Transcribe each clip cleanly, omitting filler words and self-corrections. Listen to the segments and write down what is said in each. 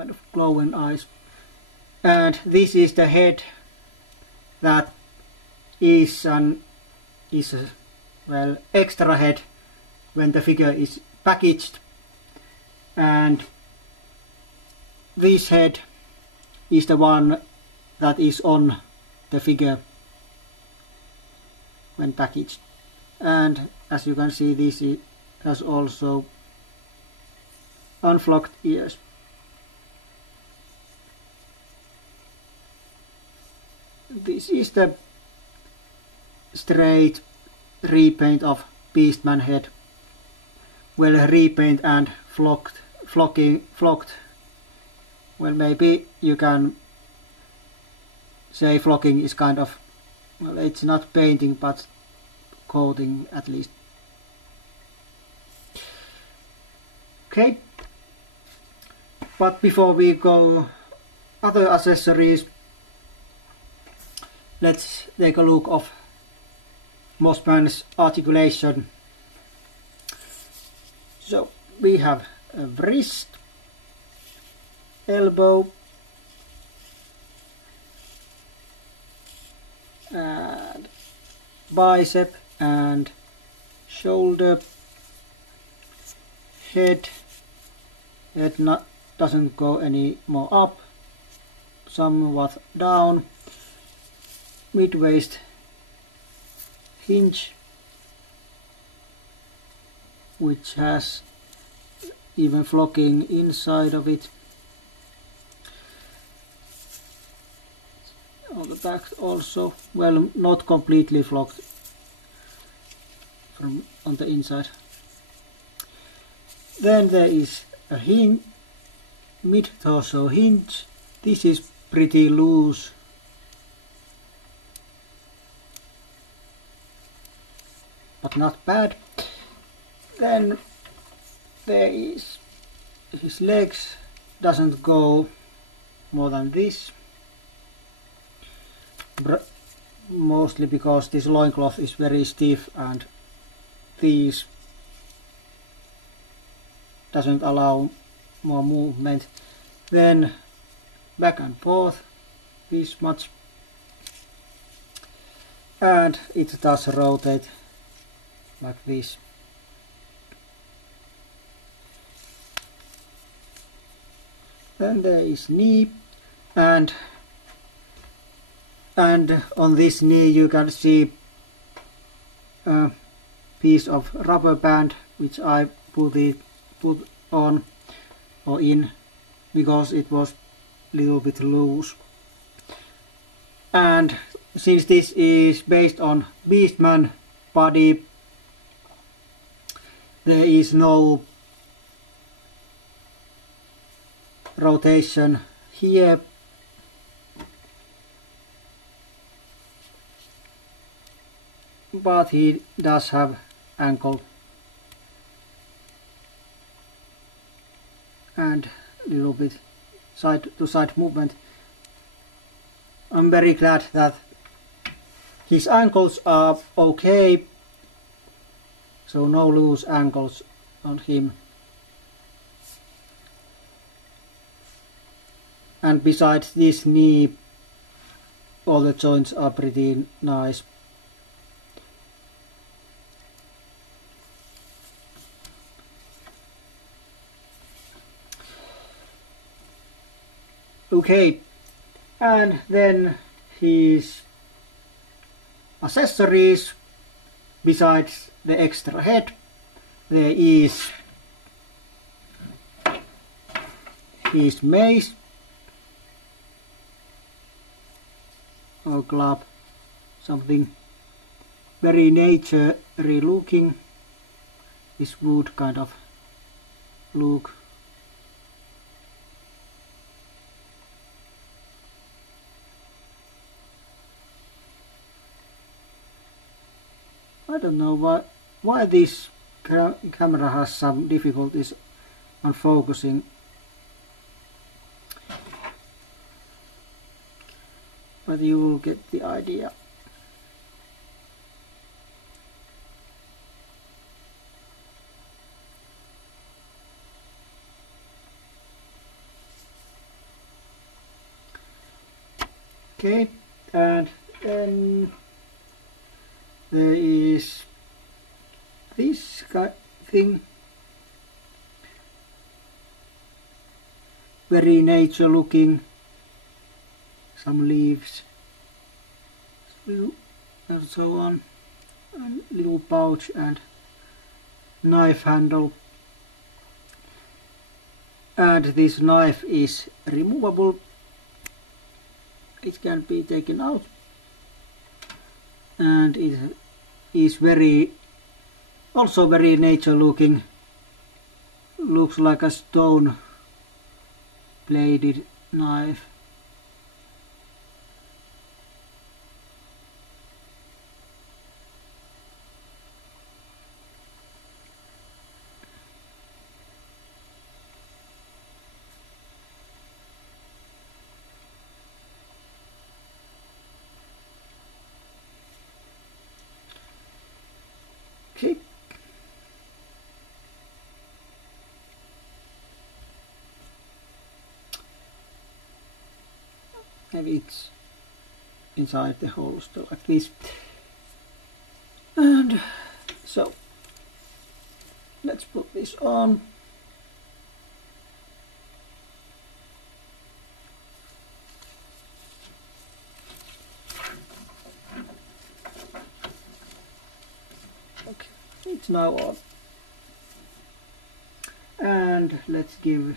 kind of glowing eyes. And this is the head that is a well, extra head when the figure is packaged, and this head is the one that is on the figure when packaged. And as you can see, this has also unflocked ears. This is the straight repaint of Beastman head. Well, repaint and flocked. Well, maybe you can say flocking is kind of, well, it's not painting but coating at least. Okay, but before we go other accessories, let's take a look of Mossman's articulation. So we have a wrist, elbow, and bicep and shoulder, head doesn't go any more up, somewhat down, mid-waist hinge, which has even flocking inside of it. On the back also, well, not completely flocked from on the inside. Then there is a hinge, mid-torso hinge. This is pretty loose. But not bad. Then there is his legs, doesn't go more than this, mostly because this loincloth is very stiff and these doesn't allow more movement. Then back and forth this much, and it does rotate like this. Then there is knee, and on this knee you can see a piece of rubber band which I put on or in because it was a little bit loose. And since this is based on Beastman body, there is no rotation here, but he does have ankle and a little bit side to side movement. I'm very glad that his ankles are okay, so no loose ankles on him. And besides this knee, all the joints are pretty nice. Okay, and then his accessories, besides the extra head, there is his mace or club, something very nature-y looking, this wood kind of look. I don't know why this camera has some difficulties on focusing. But you will get the idea. Okay, and then there is this thing, very nature looking, some leaves and so on, and little pouch and knife handle, and this knife is removable. It can be taken out, and it is also very nature looking, looks like a stone bladed knife. Okay. Maybe it's inside the holster like this. And so let's put this on. Okay, it's now on. And let's give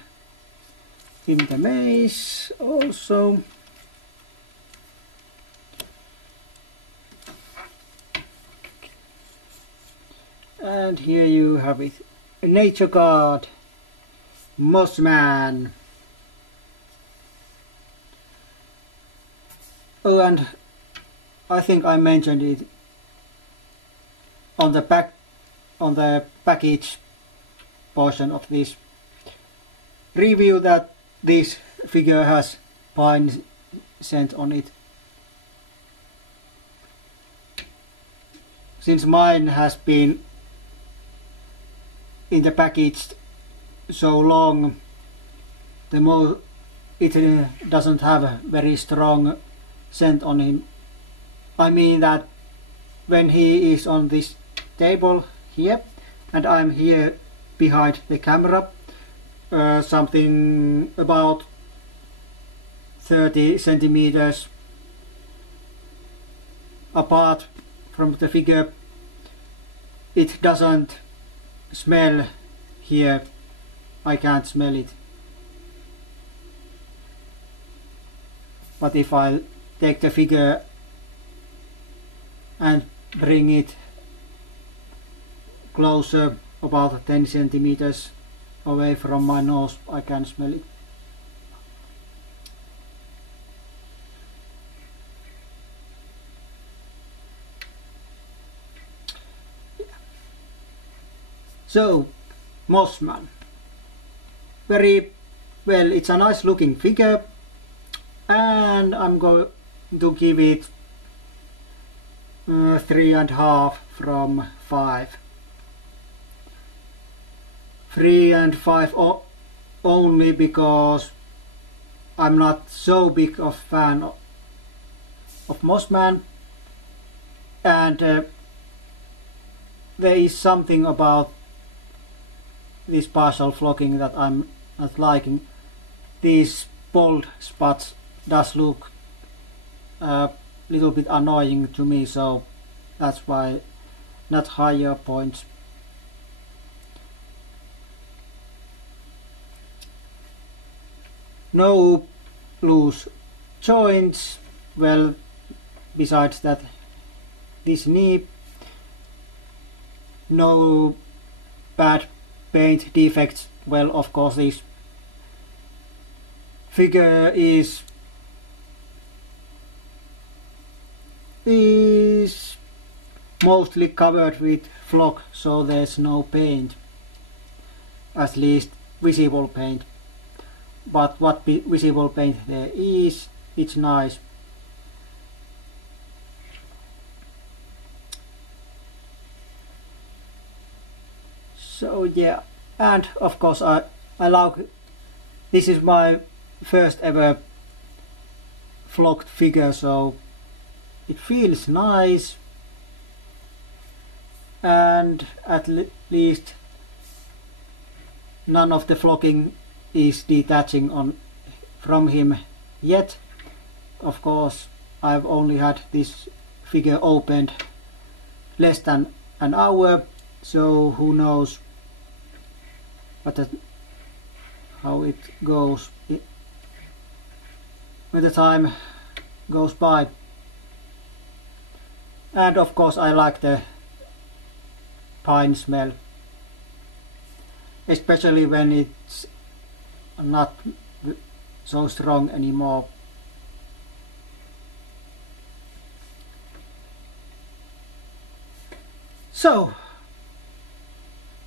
him the mace also. And here you have it, a nature card, Mossman. Oh, and I think I mentioned it on the package portion of this review that this figure has pine scent on it. Since mine has been in the package so long, it doesn't have a very strong scent on him. I mean that when he is on this table here and I'm here behind the camera, something about 30 centimeters apart from the figure, it doesn't smell here. I can't smell it. But if I take the figure and bring it closer, about 10 centimeters away from my nose, I can smell it. So, Mossman. Very well, it's a nice looking figure, and I'm going to give it 3.5 from 5. 3 and 5 only because I'm not so big of fan of Mossman, and there is something about this partial flocking that I'm not liking. These bald spots does look a little bit annoying to me, so that's why not higher points. No loose joints, well, besides that, this knee, no bad paint defects. Well, of course, this figure is mostly covered with flock, so there's no paint, at least visible paint. But what visible paint there is, it's nice. So yeah, and of course I love, this is my first ever flocked figure, so it feels nice, and at least none of the flocking is detaching from him yet. Of course, I've only had this figure opened less than an hour, so who knows how it goes when the time goes by. And of course I like the pine smell, especially when it's not so strong anymore. So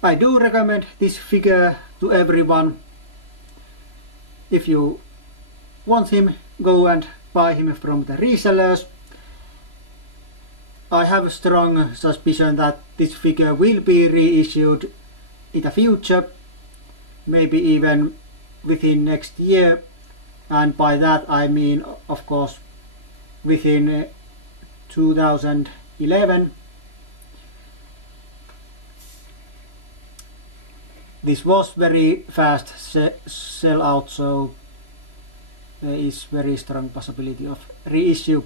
I do recommend this figure to everyone. If you want him, go and buy him from the resellers. I have a strong suspicion that this figure will be reissued in the future, maybe even within next year, and by that I mean of course within 2011. This was very fast sell out, so there is very strong possibility of reissue.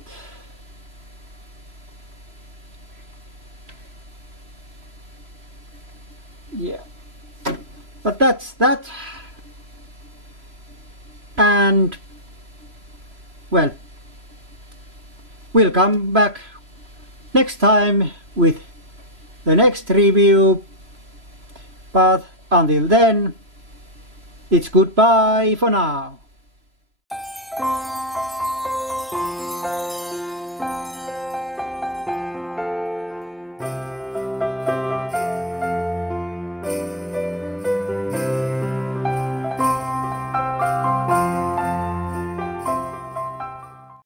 Yeah, but that's that, and well, we'll come back next time with the next review, but until then, it's goodbye for now.